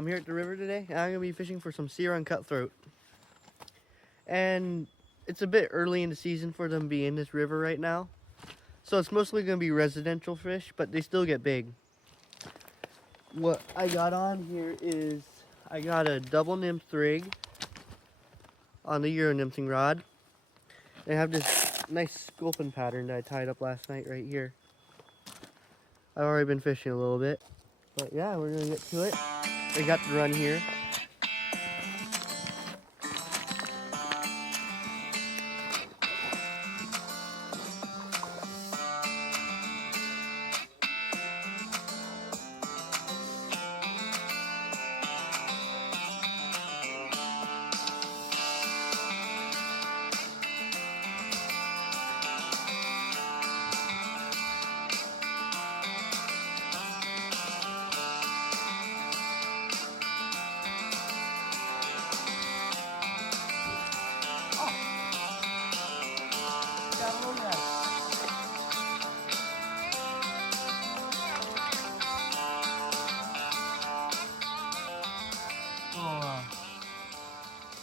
I'm here at the river today, and I'm going to be fishing for some sea run cutthroat. And it's a bit early in the season for them to be in this river right now. So it's mostly going to be residential fish, but they still get big. What I got on here is, I got a double nymph rig on the Euro nymphing rod. And I have this nice sculpin pattern that I tied up last night right here. I've already been fishing a little bit. But yeah, we're going to get to it. I got the run here.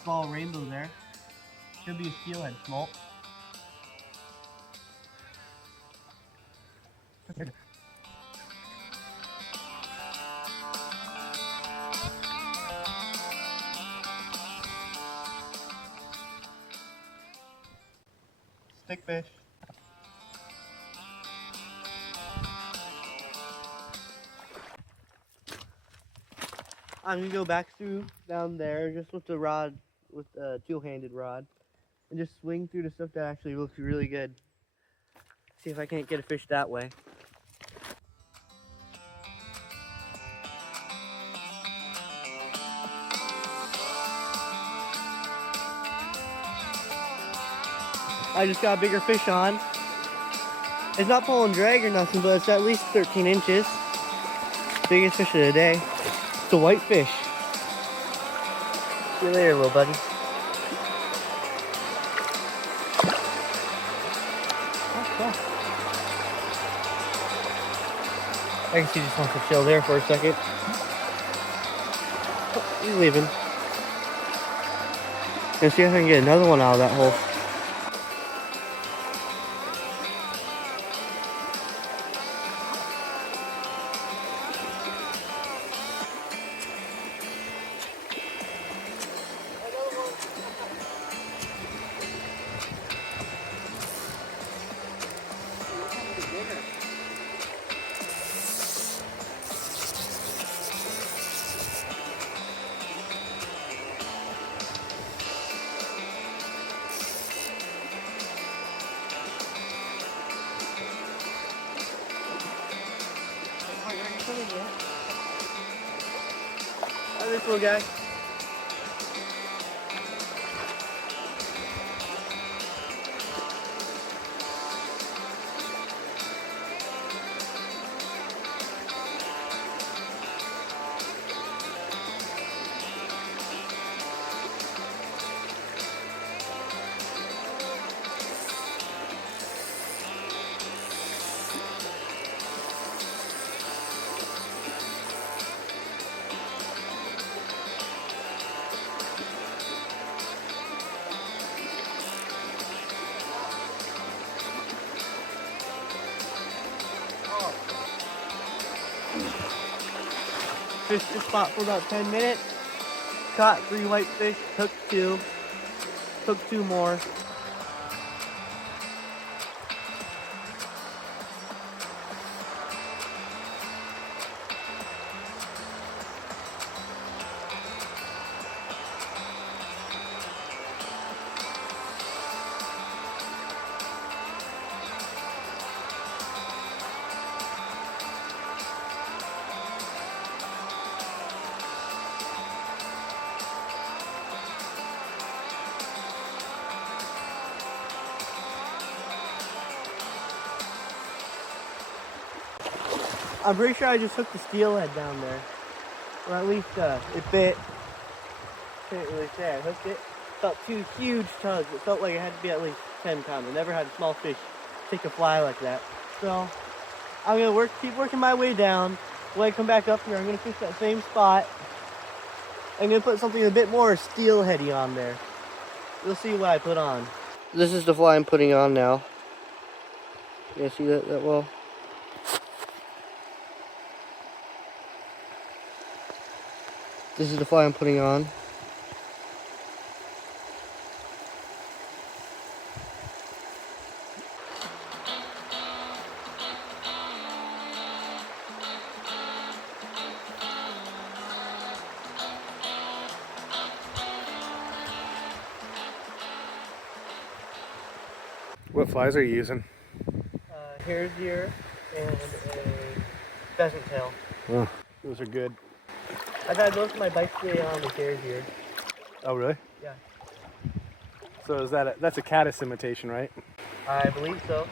Small rainbow there. Could be a steelhead smolt. Stickfish. I'm gonna go back through down there just with the rod, with a two-handed rod, and just swing through the stuff that actually looks really good. See if I can't get a fish that way. I just got a bigger fish on. It's not pulling drag or nothing, but it's at least 13 inches. Biggest fish of the day. It's a whitefish. See you later, little buddy. I guess he just wants to chill there for a second. Oh, he's leaving. Gonna see if I can get another one out of that hole. Oh, this little guy. Fished the spot for about 10 minutes. Caught 3 whitefish, took 2. Took 2 more. I'm pretty sure I just hooked the steelhead down there. Or at least it bit. Can't really say I hooked it. Felt 2 huge tugs. It felt like it had to be at least 10 pounds. I never had a small fish take a fly like that. So I'm gonna keep working my way down. When I come back up here, I'm gonna fish that same spot I'm gonna put something a bit more steelheady on there. You'll see what I put on. This is the fly I'm putting on now. You guys see that well? This is the fly I'm putting on. What flies are you using? Hare's ear and a pheasant tail. Oh, those are good. I've had most of my bites today on the hare's ear. Oh, really? Yeah. So is that that's a caddis imitation, right? I believe so.